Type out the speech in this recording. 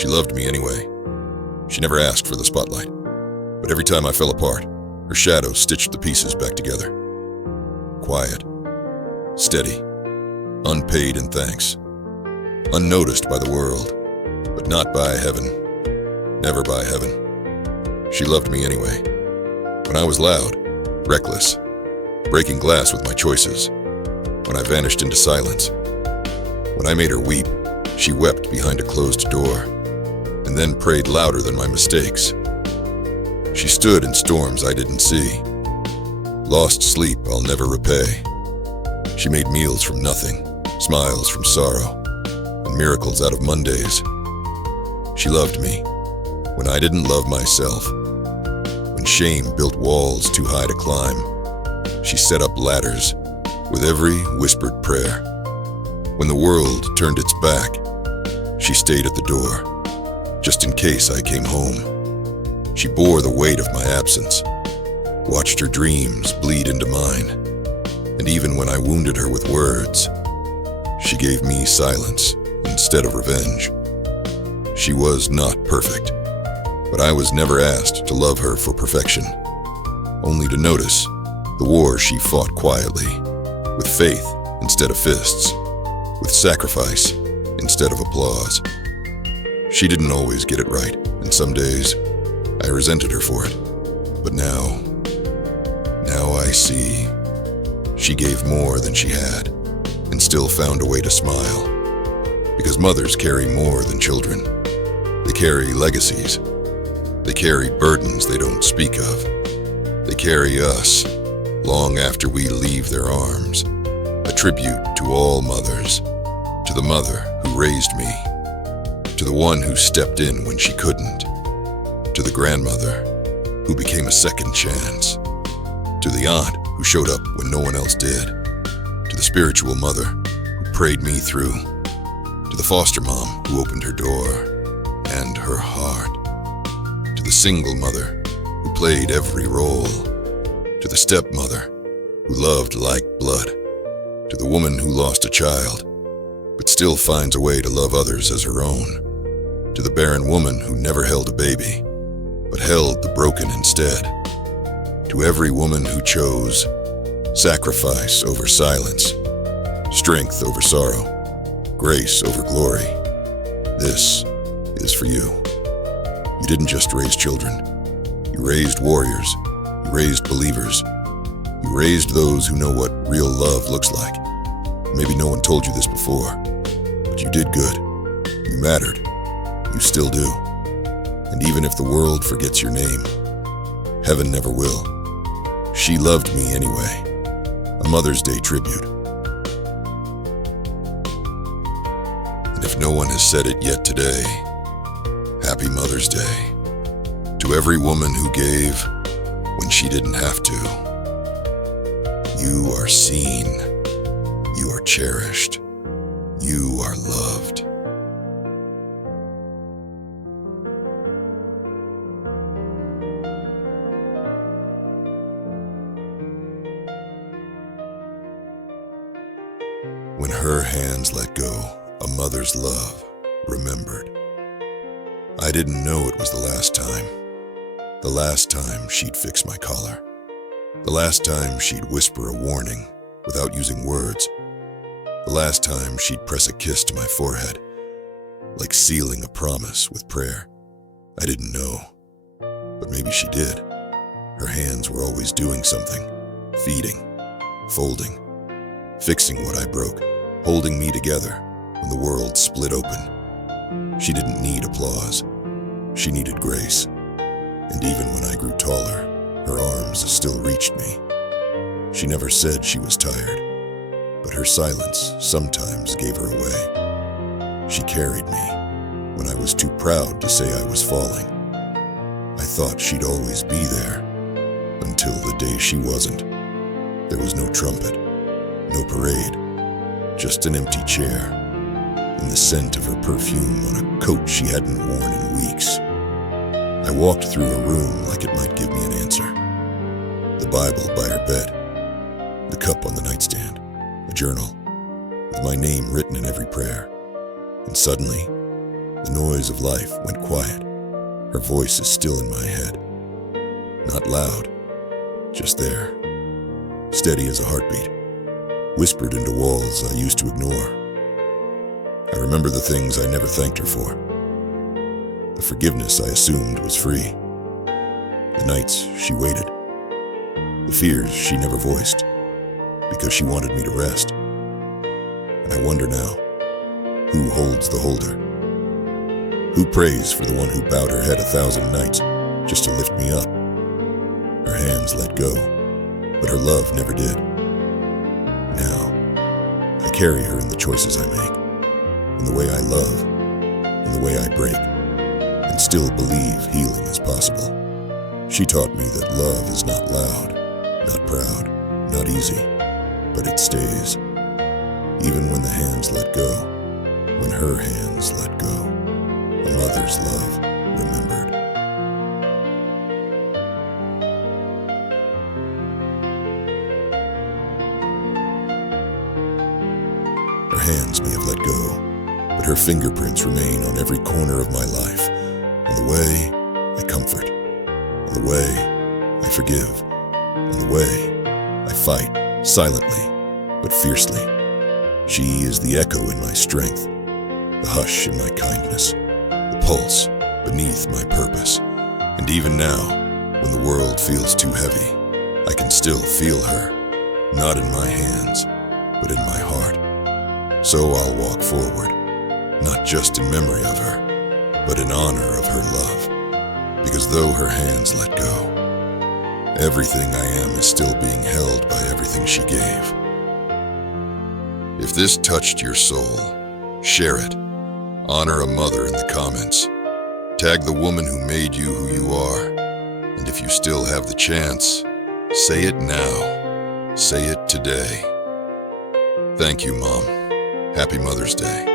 She loved me anyway. She never asked for the spotlight, but every time I fell apart, her shadow stitched the pieces back together. Quiet, steady, unpaid in thanks, unnoticed by the world, but not by heaven, never by heaven. She loved me anyway. When I was loud, reckless, breaking glass with my choices, when I vanished into silence, when I made her weep, she wept behind a closed door, and then prayed louder than my mistakes. She stood in storms I didn't see. Lost sleep I'll never repay. She made meals from nothing, smiles from sorrow, and miracles out of Mondays. She loved me when I didn't love myself. When shame built walls too high to climb, she set up ladders with every whispered prayer. When the world turned its back, she stayed at the door, just in case I came home. She bore the weight of my absence, watched her dreams bleed into mine, and even when I wounded her with words, she gave me silence instead of revenge. She was not perfect, but I was never asked to love her for perfection, only to notice the war she fought quietly, with faith instead of fists, with sacrifice instead of applause. She didn't always get it right, and some days I resented her for it. But now I see she gave more than she had, and still found a way to smile. Because mothers carry more than children. They carry legacies. They carry burdens they don't speak of. They carry us long after we leave their arms. A tribute to all mothers, to the mother who raised me, to the one who stepped in when she couldn't, to the grandmother who became a second chance, to the aunt who showed up when no one else did, to the spiritual mother who prayed me through, to the foster mom who opened her door and her heart, to the single mother who played every role, to the stepmother who loved like blood, to the woman who lost a child but still finds a way to love others as her own, to the barren woman who never held a baby but held the broken instead, to every woman who chose sacrifice over silence, strength over sorrow, grace over glory. This is for you. You didn't just raise children. You raised warriors. You raised believers. You raised those who know what real love looks like. Maybe no one told you this before, but you did good. You mattered. You still do. And even if the world forgets your name, heaven never will. She loved me anyway. A Mother's Day tribute. And if no one has said it yet today, Happy Mother's Day to every woman who gave when she didn't have to. You are seen. You are cherished. You are loved. When her hands let go, a mother's love remembered. I didn't know it was the last time. The last time she'd fix my collar. The last time she'd whisper a warning without using words. The last time she'd press a kiss to my forehead, like sealing a promise with prayer. I didn't know, but maybe she did. Her hands were always doing something, feeding, folding, fixing what I broke, holding me together when the world split open. She didn't need applause. She needed grace. And even when I grew taller, her arms still reached me. She never said she was tired, but her silence sometimes gave her away. She carried me when I was too proud to say I was falling. I thought she'd always be there, until the day she wasn't. There was no trumpet, no parade, just an empty chair, and the scent of her perfume on a coat she hadn't worn in weeks. I walked through a room like it might give me an answer. The Bible by her bed, the cup on the nightstand, a journal with my name written in every prayer. And suddenly, The noise of life went quiet. Her voice is still in my head. Not loud, just there, steady as a heartbeat, whispered into walls I used to ignore. I remember the things I never thanked her for. The forgiveness I assumed was free. The nights she waited. The fears she never voiced, because she wanted me to rest. And I wonder now, who holds the holder? Who prays for the one who bowed her head 1,000 nights just to lift me up? Her hands let go, but her love never did. Now, I carry her in the choices I make, in the way I love, in the way I break, and still believe healing is possible. She taught me that love is not loud, not proud, not easy, but it stays. Even when the hands let go, when her hands let go, a mother's love remembered. Her hands may have let go, but her fingerprints remain on every corner of my life, on the way I comfort, on the way I forgive, on the way I fight silently but fiercely. She is the echo in my strength, the hush in my kindness, the pulse beneath my purpose. And even now, when the world feels too heavy, I can still feel her, not in my hands, but in my heart. So I'll walk forward, not just in memory of her, but in honor of her love. Because though her hands let go, everything I am is still being held by everything she gave. If this touched your soul, share it. Honor a mother in the comments. Tag the woman who made you who you are. And if you still have the chance, say it now. Say it today. Thank you, Mom. Happy Mother's Day.